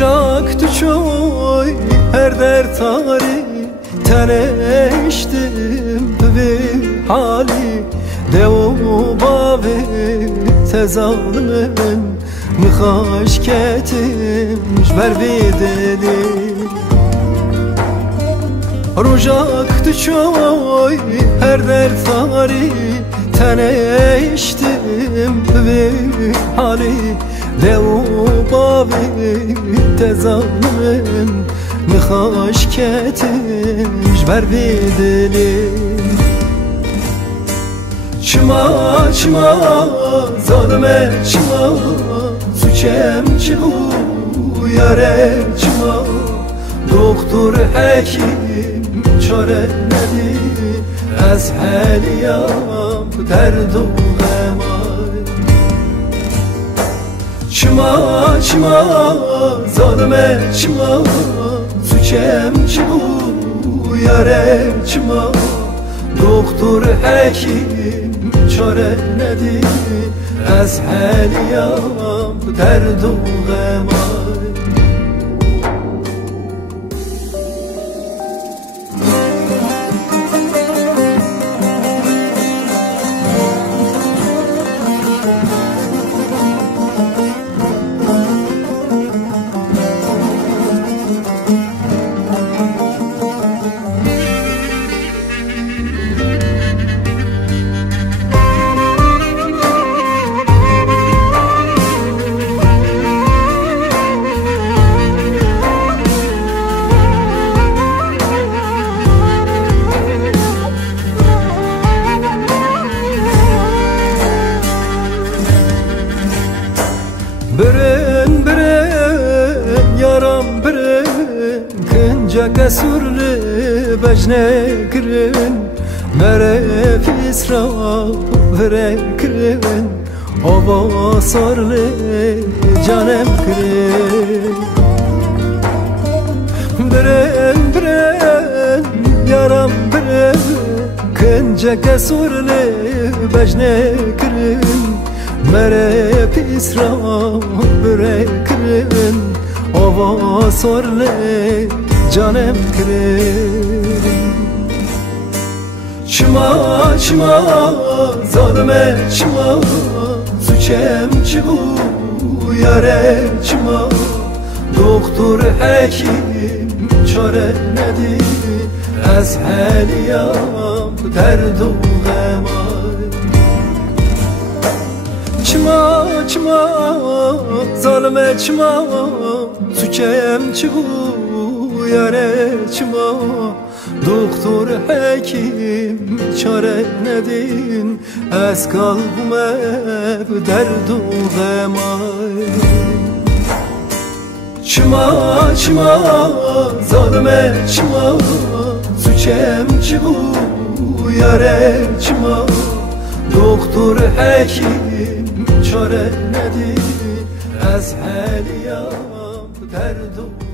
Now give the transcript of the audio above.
Rujak düşoy her der tarih Teneştim bir hali Devu bavi tezalmen Mıhaş ketimş berbideli Rujak düşoy her der tarih Teneştim bir hali Devu bavi tezalmen Mıhaş ketimş berbideli Çıma çıma zalime çıma Suçem çıbu yare çıma Doktor hekim çare nedi Ez heliyam derdu emay Çıma çıma zalime çıma Suçem çıbu yare çıma Doktor hekim çare nedi Ez heliyam derdu emay Birin birin yaram birin Kınca kesurli bejne kirin Mere fisra vere kirin Ova sarli canem kirin Birin birin yaram birin Kınca kesurli bejne kirin Mere pisra bırakırın Ova sorle canem kırın Çıma çıma zalime çıma Suçem çıbu yare çıma Doktor hekim çare nedi Ez heliyam derdu emay Çıma çıma zalime çıma Suçem çıbu yare çıma Doktor hekim çare nedin Ez kalbime derdu emay Çıma çıma zalime çıma Suçem çıbu yare çıma Doktor hekim çare nedi Ez heliyam derdu